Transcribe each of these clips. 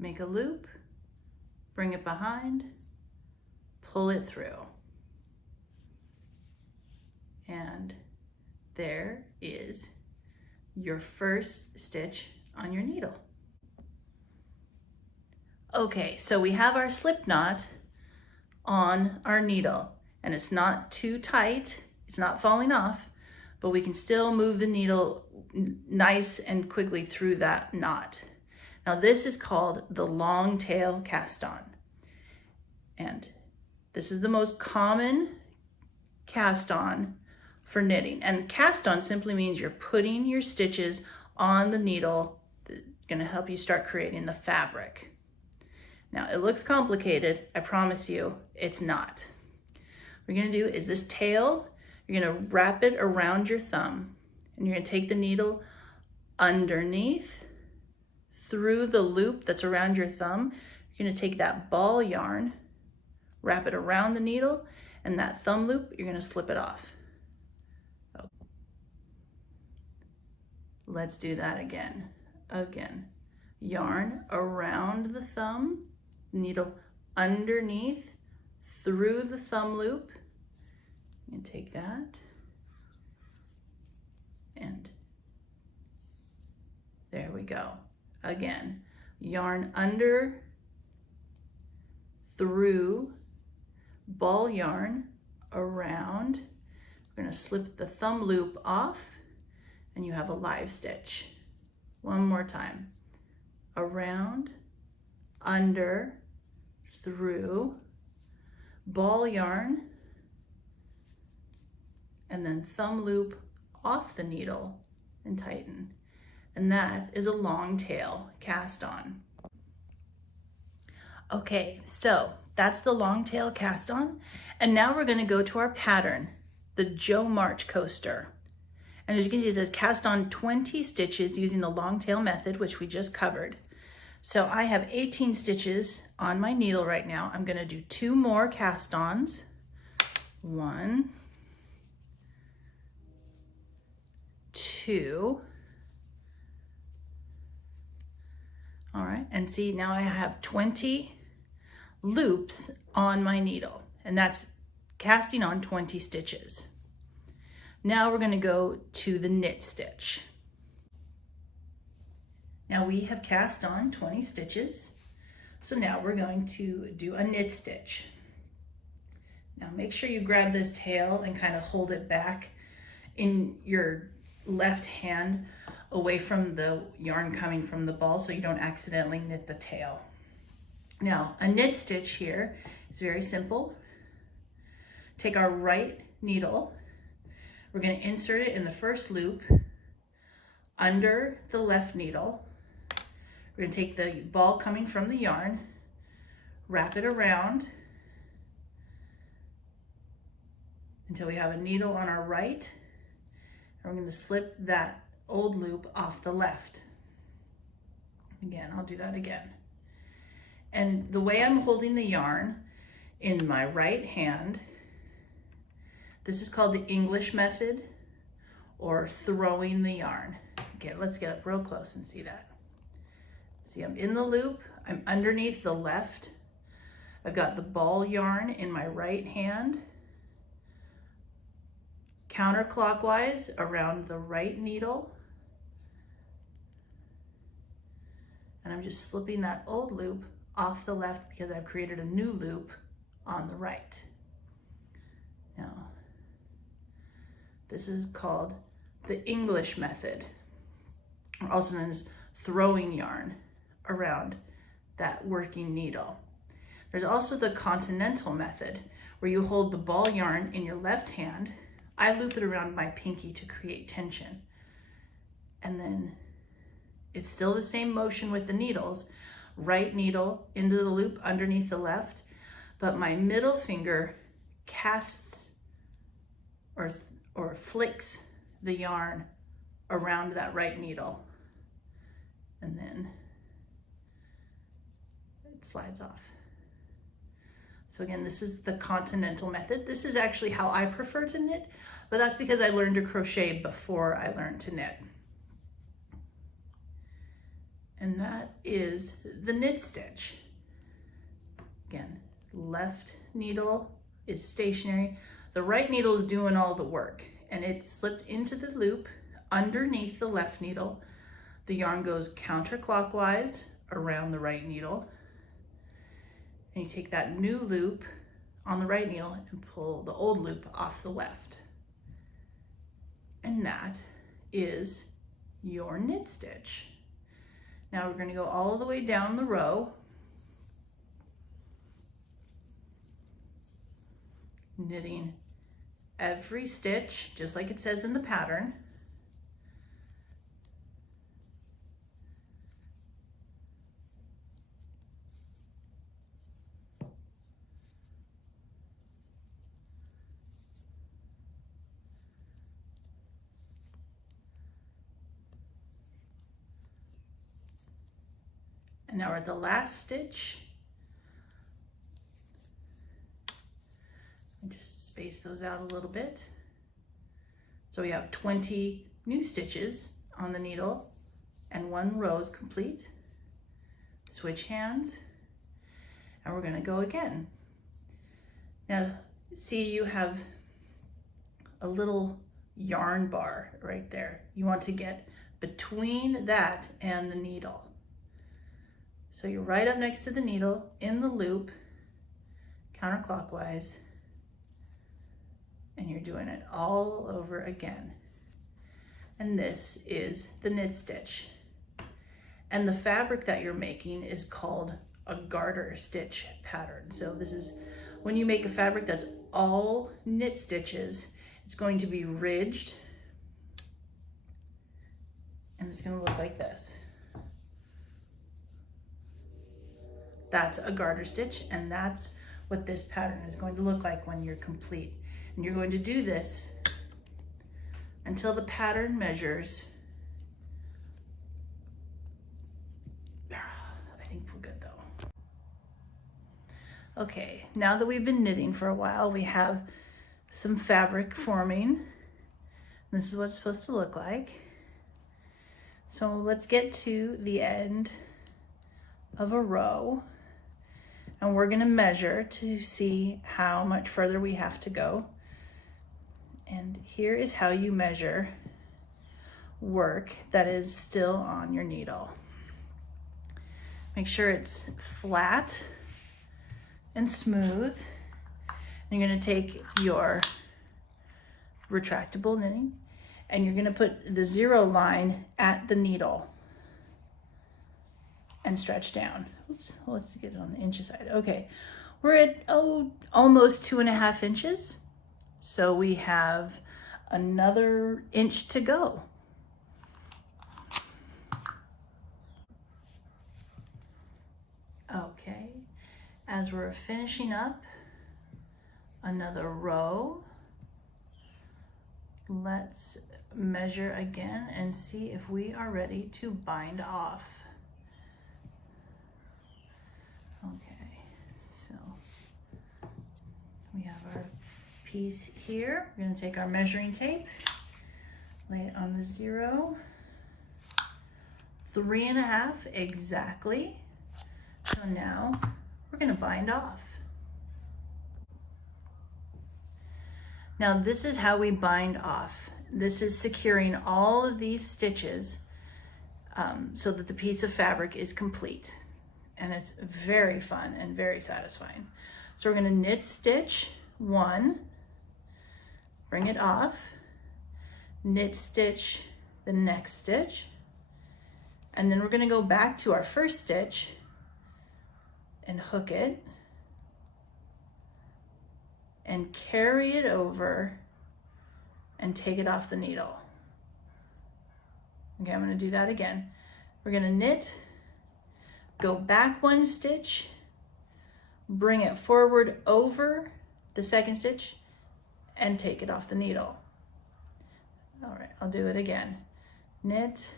make a loop, bring it behind, pull it through. And there is your first stitch on your needle. Okay, so we have our slip knot on our needle, and it's not too tight, it's not falling off, but we can still move the needle nice and quickly through that knot. Now this is called the long tail cast on. And this is the most common cast on for knitting. And cast on simply means you're putting your stitches on the needle that's gonna help you start creating the fabric. Now it looks complicated, I promise you, it's not. What you're gonna do is this tail, you're gonna wrap it around your thumb, and you're gonna take the needle underneath, through the loop that's around your thumb. You're gonna take that ball yarn, wrap it around the needle, and that thumb loop, you're gonna slip it off. Let's do that again. Yarn around the thumb, needle underneath, through the thumb loop. You can take that, and there we go. Again, yarn under, through, ball yarn around. We're gonna slip the thumb loop off, and you have a live stitch. One more time. Around, under, through, ball yarn, and then thumb loop off the needle and tighten. And that is a long tail cast on. Okay, so that's the long tail cast on. And now we're gonna go to our pattern, the Jo March coaster. And as you can see, it says cast on 20 stitches using the long tail method, which we just covered. So I have 18 stitches on my needle right now. I'm gonna do 2 more cast ons. 1, 2. All right, and see, now I have 20 loops on my needle, and that's casting on 20 stitches. Now we're going to go to the knit stitch. Now we have cast on 20 stitches, so now we're going to do a knit stitch. Now make sure you grab this tail and kind of hold it back in your left hand away from the yarn coming from the ball so you don't accidentally knit the tail. Now a knit stitch here is very simple. Take our right needle, we're going to insert it in the first loop under the left needle. We're going to take the ball coming from the yarn, wrap it around until we have a needle on our right, and we're going to slip that old loop off the left. Again, I'll do that again. And the way I'm holding the yarn in my right hand, this is called the English method, or throwing the yarn. Okay, let's get up real close and see that. See, I'm in the loop, I'm underneath the left. I've got the ball yarn in my right hand, counterclockwise around the right needle. And I'm just slipping that old loop off the left because I've created a new loop on the right. Now, this is called the English method, or also known as throwing yarn around that working needle. There's also the continental method, where you hold the ball yarn in your left hand. I loop it around my pinky to create tension. And then it's still the same motion with the needles. Right needle into the loop underneath the left, but my middle finger casts or flicks the yarn around that right needle. And then it slides off. So again, this is the continental method. This is actually how I prefer to knit, but that's because I learned to crochet before I learned to knit. and that is the knit stitch. Again, left needle is stationary. The right needle is doing all the work, and it slipped into the loop underneath the left needle. The yarn goes counterclockwise around the right needle, and you take that new loop on the right needle and pull the old loop off the left. And that is your knit stitch. Now we're going to go all the way down the row, knitting every stitch just like it says in the pattern. And now we're at the last stitch. And just space those out a little bit. So we have 20 new stitches on the needle and 1 row is complete. Switch hands, and we're gonna go again. Now, see, you have a little yarn bar right there. You want to get between that and the needle. So you're right up next to the needle in the loop, counterclockwise, and you're doing it all over again. And this is the knit stitch. And the fabric that you're making is called a garter stitch pattern. So this is when you make a fabric that's all knit stitches, it's going to be ridged, and it's going to look like this. That's a garter stitch, and that's what this pattern is going to look like when you're complete. And you're going to do this until the pattern measures. I think we're good though. Okay, now that we've been knitting for a while, we have some fabric forming. This is what it's supposed to look like. So let's get to the end of a row, and we're going to measure to see how much further we have to go. And here is how you measure work that is still on your needle. Make sure it's flat and smooth. And you're going to take your retractable knitting and you're going to put the 0 line at the needle and stretch down. Oops, let's get it on the inch side. Okay, we're at almost 2.5 inches. So we have another inch to go. Okay, as we're finishing up another row, let's measure again and see if we are ready to bind off. Okay, so we have our piece here. We're going to take our measuring tape, lay it on the 0, 3.5 exactly. So now we're going to bind off. Now this is how we bind off. This is securing all of these stitches so that the piece of fabric is complete. And it's very fun and very satisfying. So we're going to knit stitch 1, bring it off, knit stitch the next stitch, and then we're going to go back to our first stitch and hook it and carry it over and take it off the needle. Okay, I'm going to do that again. We're going to knit, go back 1 stitch, bring it forward over the second stitch, and take it off the needle. All right, I'll do it again. Knit,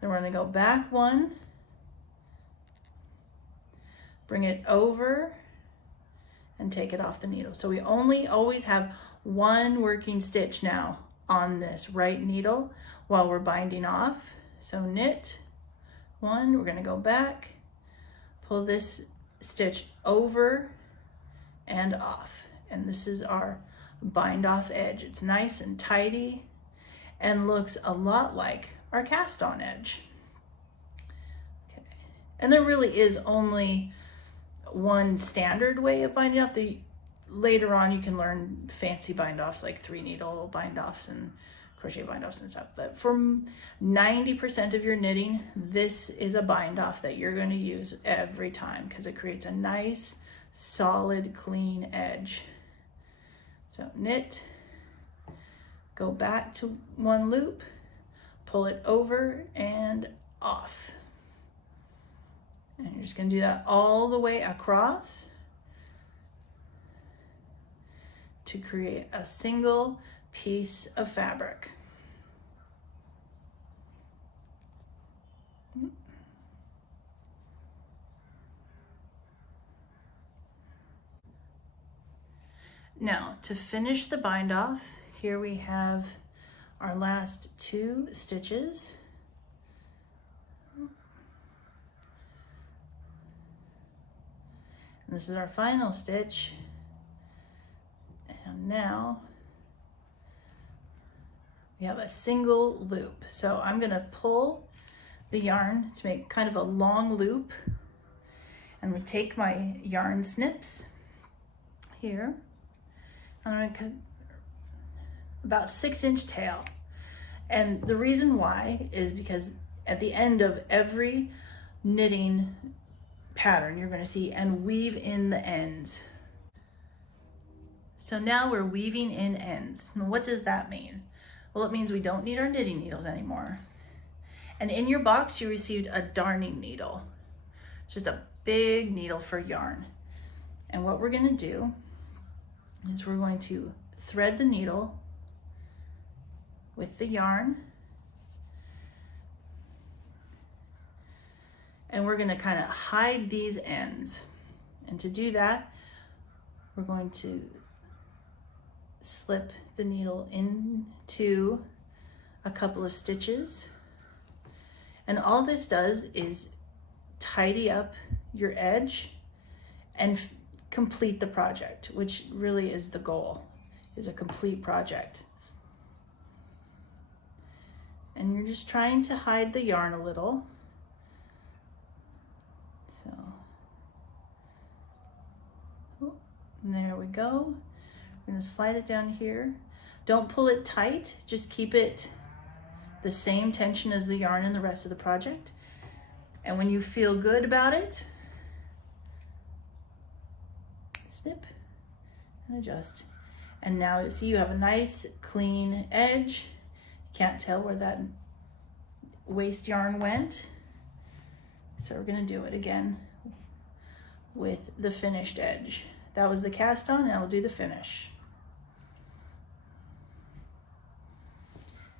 then we're going to go back 1, bring it over, and take it off the needle. So we always have 1 working stitch now on this right needle while we're binding off. So knit, one, we're gonna go back, pull this stitch over and off. And this is our bind off edge. It's nice and tidy and looks a lot like our cast on edge. Okay. And there really is only one standard way of binding off. Later on you can learn fancy bind offs like 3 needle bind offs and crochet bind offs and stuff. But for 90% of your knitting, this is a bind off that you're going to use every time because it creates a nice, solid, clean edge. So knit, go back to one loop, pull it over and off. And you're just going to do that all the way across to create a single piece of fabric. Now, to finish the bind off, here we have our last 2 stitches. And this is our final stitch. And now we have a single loop. So I'm going to pull the yarn to make kind of a long loop. And we take my yarn snips here. I'm going to cut about 6-inch tail. And the reason why is because at the end of every knitting pattern, you're going to see and weave in the ends. So now we're weaving in ends. Now what does that mean? Well, it means we don't need our knitting needles anymore. And in your box, you received a darning needle. It's just a big needle for yarn. And what we're going to do is we're going to thread the needle with the yarn, and we're going to kind of hide these ends. And to do that, we're going to slip the needle into a couple of stitches, and all this does is tidy up your edge and complete the project, which really is the goal, is a complete project. And you're just trying to hide the yarn a little. So, and there we go. We're gonna slide it down here. Don't pull it tight, just keep it the same tension as the yarn in the rest of the project. And when you feel good about it, snip and adjust. And now you see you have a nice clean edge. You can't tell where that waste yarn went. So we're gonna do it again with the finished edge. That was the cast on, and I'll do the finish.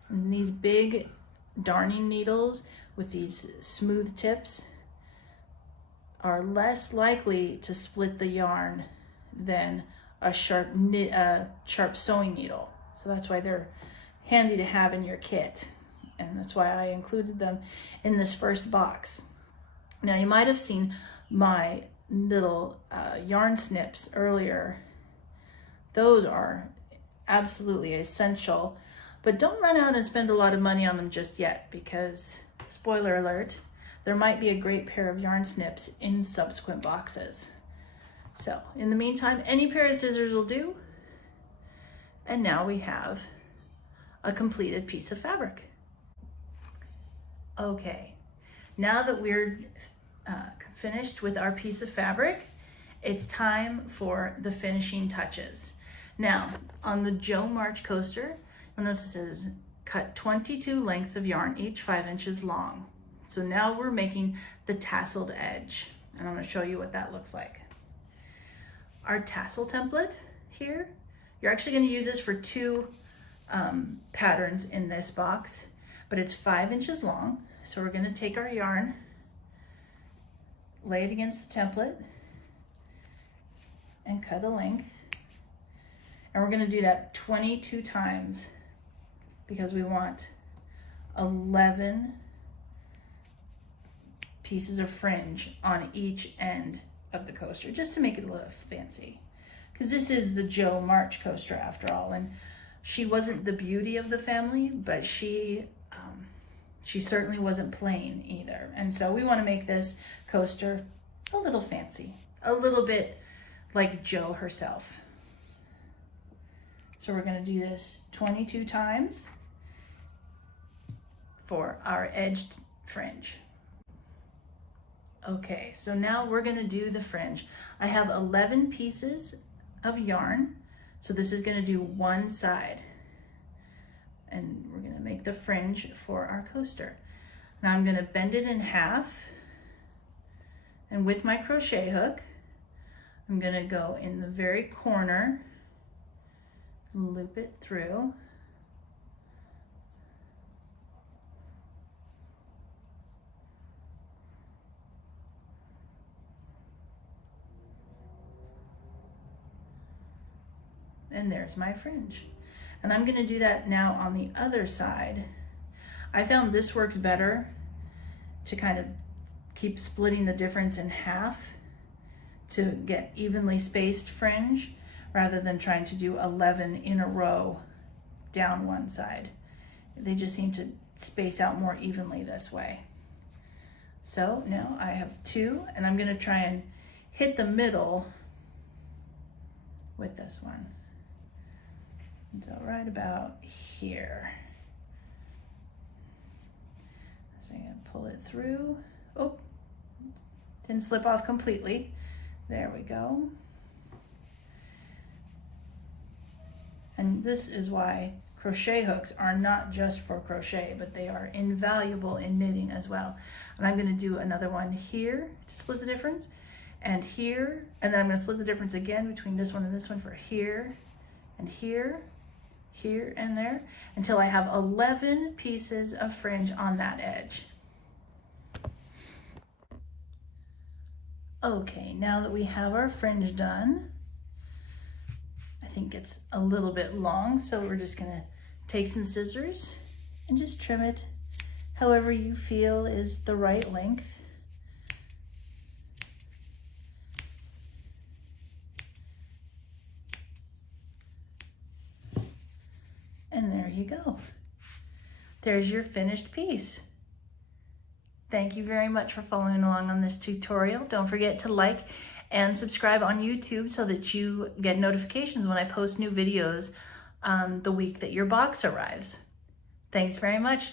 And these big darning needles with these smooth tips are less likely to split the yarn than a sharp sewing needle. So that's why they're handy to have in your kit. And that's why I included them in this first box. Now you might have seen my little yarn snips earlier. Those are absolutely essential, but don't run out and spend a lot of money on them just yet, because spoiler alert, there might be a great pair of yarn snips in subsequent boxes. So in the meantime, any pair of scissors will do. And now we have a completed piece of fabric. Okay, now that we're finished with our piece of fabric, it's time for the finishing touches. Now, on the Jo March coaster, you'll notice it says cut 22 lengths of yarn, each 5 inches long. So now we're making the tasseled edge, and I'm going to show you what that looks like. Our tassel template here, you're actually going to use this for 2 patterns in this box, but it's 5 inches long. So we're going to take our yarn, lay it against the template, and cut a length. And we're going to do that 22 times because we want 11 pieces of fringe on each end of the coaster, just to make it look fancy. Because this is the Jo March coaster after all, and she wasn't the beauty of the family, but she certainly wasn't plain either. And so we want to make this coaster a little fancy, a little bit like Jo herself. So we're going to do this 22 times for our edged fringe. Okay, so now we're going to do the fringe. I have 11 pieces of yarn, so this is going to do one side. And we're going to make the fringe for our coaster. Now I'm going to bend it in half, and with my crochet hook, I'm going to go in the very corner, loop it through, and there's my fringe. And I'm going to do that now on the other side. I found this works better to kind of keep splitting the difference in half to get evenly spaced fringe rather than trying to do 11 in a row down one side. They just seem to space out more evenly this way. So now I have 2, and I'm going to try and hit the middle with this one. So right about here. So I'm going to pull it through. Oh, didn't slip off completely. There we go. And this is why crochet hooks are not just for crochet, but they are invaluable in knitting as well. And I'm going to do another one here to split the difference, and here, and then I'm going to split the difference again between this one and this one for here and here, here and there, until I have 11 pieces of fringe on that edge. Okay, now that we have our fringe done, I think it's a little bit long, so we're just gonna take some scissors and just trim it however you feel is the right length. And there you go. There's your finished piece. Thank you very much for following along on this tutorial. Don't forget to like and subscribe on YouTube so that you get notifications when I post new videos the week that your box arrives. Thanks very much.